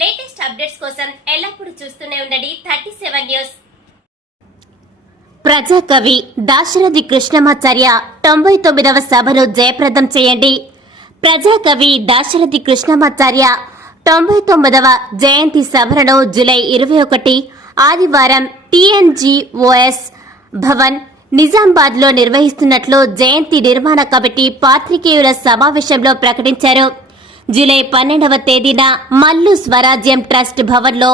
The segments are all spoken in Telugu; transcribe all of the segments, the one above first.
లేటెస్ట్ అప్డేట్స్ కోసం ఎల్లప్పుడూ చూస్తూనే ఉండండి 37 న్యూస్. ప్రజాకవి దాశరథి కృష్ణమాచార్య 99వ సభను జయప్రదం చేయండి. ప్రజాకవి దాశరథి కృష్ణమాచార్య 99వ జయంతి సభలను జూలై 21 ఆదివారం TNGOS భవన్ నిజామాబాద్ లో నిర్వహిస్తున్నట్లు జయంతి నిర్మాణ కమిటీ పాత్రికేయుల సమావేశంలో ప్రకటించారు. జూలై 12వ తేదీన మల్లు స్వరాజ్యం ట్రస్ట్ భవన్లో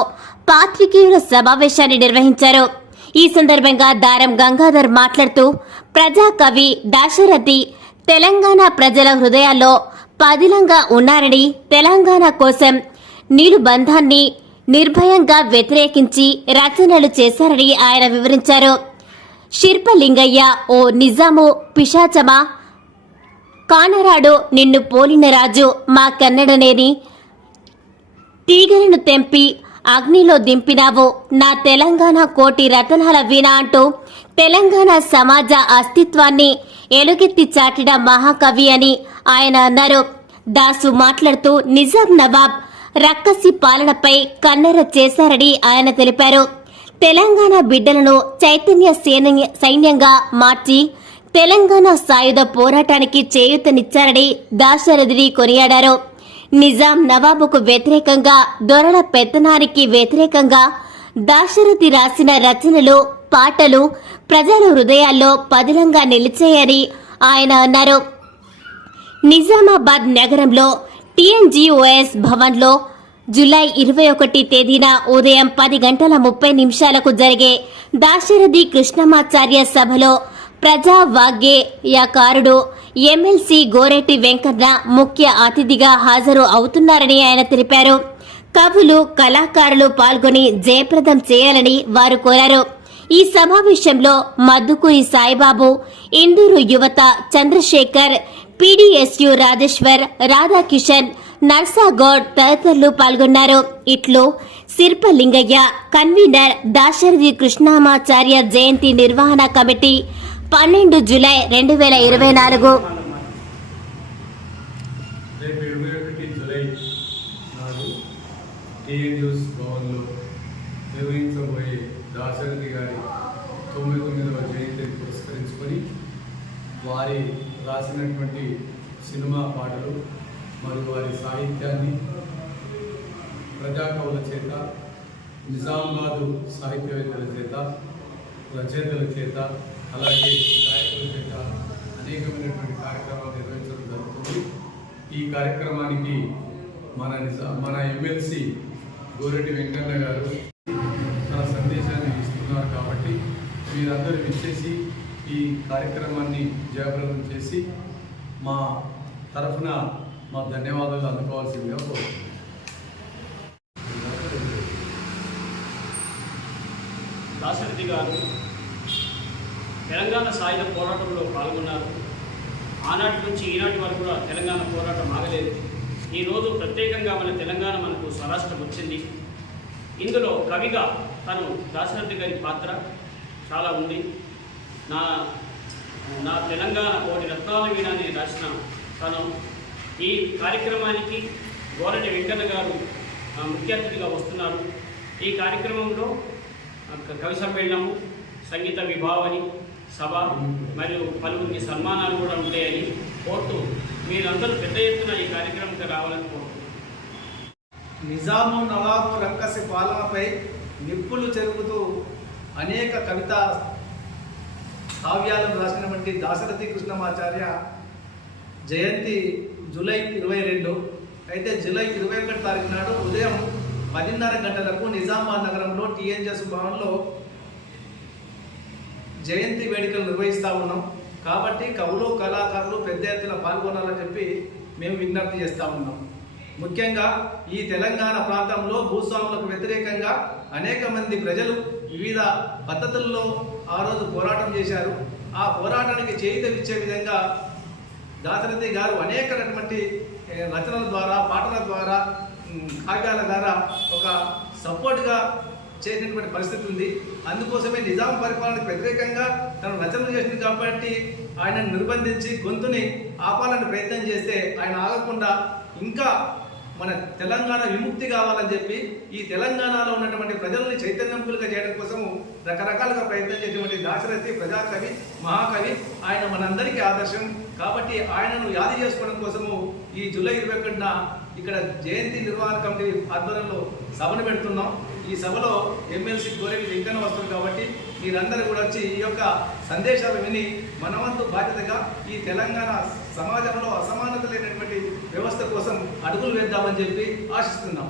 పాత్రికేయుల సమావేశాన్ని నిర్వహించారు. ఈ సందర్భంగా దారం గంగాధర్ మాట్లాడుతూ ప్రజాకవి దాశరథి తెలంగాణ ప్రజల హృదయాల్లో పదిలంగా ఉన్నారని, తెలంగాణ కోసం నిలుబంధాన్ని నిర్భయంగా వ్యతిరేకించి రచనలు చేశారని ఆయన వివరించారు. శిల్పలింగయ్య ఓ నిజాము పిశాచమా, కానరాడు నిన్ను పోలిన రాజు మా కన్నడనేని, తీగలను తెంపి అగ్నిలో దింపినావు నా తెలంగాణ కోటి రతనాల వీణ అంటూ తెలంగాణ సమాజ అస్తిత్వాన్ని ఎలుగెత్తి చాటిన మహాకవి అని ఆయన అన్నారు. దాసు మాట్లాడుతూ నిజాం నవాబ్ రక్కసి పాలనపై కన్నెర చేశారని ఆయన తెలిపారు. తెలంగాణ బిడ్డలను చైతన్య సైన్యంగా మార్చి తెలంగాణ సాయుధ పోరాటానికి చేయూతనిచ్చారని దాశరథిని కొనియాడారు. నిజాం నవాబుకు వ్యతిరేకంగా, దొరల పెత్తనానికి వ్యతిరేకంగా దాశరథి రాసిన రచనలు, పాటలు ప్రజల హృదయాల్లో పదిలంగా నిలిచాయని ఆయన అన్నారు. నిజామాబాద్ నగరంలో TNGOS భవన్లో జూలై 21 తేదీన ఉదయం 10:30 జరిగే దాశరథి కృష్ణమాచార్య సభలో ప్రజా వాగ్గేయకారుడు ఎమ్మెల్సీ గోరెట్టి వెంకన్న ముఖ్య అతిథిగా హాజరు అవుతున్నారని ఆయన తెలిపారు. కవులు, కళాకారులు పాల్గొని జయప్రదం చేయాలని వారు కోరారు. ఈ సమావేశంలో మద్దుకూరి సాయిబాబు, ఇందూరు యువత చంద్రశేఖర్, PDSU రాజేశ్వర్, రాధాకిషన్, నర్సాగౌడ్ తదితరులు పాల్గొన్నారు. ఇట్లు శిల్పలింగయ్య, కన్వీనర్, దాశరథి కృష్ణమాచార్య జయంతి నిర్వహణ కమిటీ, 12 జూలై 2024. రేపు 21 జూలై నాడు TNGOS భవన్లో నిర్వహించబోయే దాశరథి గారి 99వ జయంతిని పురస్కరించుకొని వారి రాసినటువంటి సినిమా పాటలు మరియు వారి సాహిత్యాన్ని ప్రజాకవుల చేత, నిజామాబాదు సాహిత్యవేత్తల చేత, రచయితల చేత, అలాగే గాయకుల చేత అనేకమైనటువంటి కార్యక్రమాలు నిర్వహించడం జరుగుతుంది. ఈ కార్యక్రమానికి మన ఎమ్మెల్సీ గోరెట్టి వెంకన్న గారు తన సందేశాన్ని ఇస్తున్నారు. కాబట్టి మీరందరూ విచ్చేసి ఈ కార్యక్రమాన్ని జయప్రదం చేసి మా తరఫున మా ధన్యవాదాలు అందుకోవాల్సిందిగా కోరుతున్నాను. దాశరథి గారు తెలంగాణ సాయుధ పోరాటంలో పాల్గొన్నారు. ఆనాటి నుంచి ఈనాటి వరకు కూడా తెలంగాణ పోరాటం ఆగలేదు. ఈరోజు ప్రత్యేకంగా మన తెలంగాణ మనకు స్వరాష్ట్రం వచ్చింది. ఇందులో కవిగా తను దాశరథి గారి పాత్ర చాలా ఉంది. నా తెలంగాణ కోటి రత్నాల వీణ అని రాసిన తను ఈ కార్యక్రమానికి గోరెట్టి వెంకన్న గారు ముఖ్య అతిథిగా వస్తున్నారు. ఈ కార్యక్రమంలో కవి సమ్మేళనము, సంగీత విభావని సభ మరియు పలువురికి సన్మానాలు కూడా ఉంటాయని కోరుతూ మీరందరూ పెద్ద ఎత్తున ఈ కార్యక్రమంకి రావాలని కోరుతున్నాను. నిజాము నవాబు రక్కసి పాలనపై నిప్పులు చెరుగుతూ అనేక కవితా కావ్యాలను రాసినటువంటి దాశరథి కృష్ణమాచార్య జయంతి జూలై 22. అయితే జూలై 21 తారీఖు నాడు ఉదయం 10:30 గంటలకు నిజామాబాద్ నగరంలో TNGOS భవన్లో జయంతి వేడుకలు నిర్వహిస్తూ ఉన్నాం. కాబట్టి కవులు, కళాకారులు పెద్ద ఎత్తున పాల్గొనాలని చెప్పి మేము విజ్ఞప్తి చేస్తూ ఉన్నాం. ముఖ్యంగా ఈ తెలంగాణ ప్రాంతంలో భూస్వాములకు వ్యతిరేకంగా అనేక మంది ప్రజలు వివిధ పద్ధతుల్లో ఆ రోజు పోరాటం చేశారు. ఆ పోరాటానికి చేయూతనిచ్చే విధంగా దాశరథి గారు అనేక రకమైన రచనల ద్వారా, పాటల ద్వారా, కావ్యాల ద్వారా ఒక సపోర్ట్గా చేసినటువంటి పరిస్థితి ఉంది. అందుకోసమే నిజాం పరిపాలనకు వ్యతిరేకంగా తను రచనలు చేసింది కాబట్టి ఆయనను నిర్బంధించి గొంతుని ఆపాలని ప్రయత్నం చేస్తే ఆయన ఆగకుండా ఇంకా మన తెలంగాణ విముక్తి కావాలని చెప్పి ఈ తెలంగాణలో ఉన్నటువంటి ప్రజల్ని చైతన్యవంతులుగా చేయడం కోసము రకరకాలుగా ప్రయత్నం చేసేటువంటి దాశరథి ప్రజాకవి మహాకవి ఆయన మనందరికీ ఆదర్శం. కాబట్టి ఆయనను యాది చేసుకోవడం కోసము ఈ జూలై 21న ఇక్కడ జయంతి నిర్వహణ కమిటీ ఆధ్వర్యంలో సభను పెడుతున్నాం. ఈ సభలో ఎమ్మెల్సీ గోరెల్లి వెంకన్న వస్తుంది కాబట్టి మీరందరూ కూడా వచ్చి ఈ యొక్క సందేశాలు విని మనవంతు బాధ్యతగా ఈ తెలంగాణ సమాజంలో అసమానత లేనటువంటి వ్యవస్థ కోసం అడుగులు వేద్దామని చెప్పి ఆశిస్తున్నాం.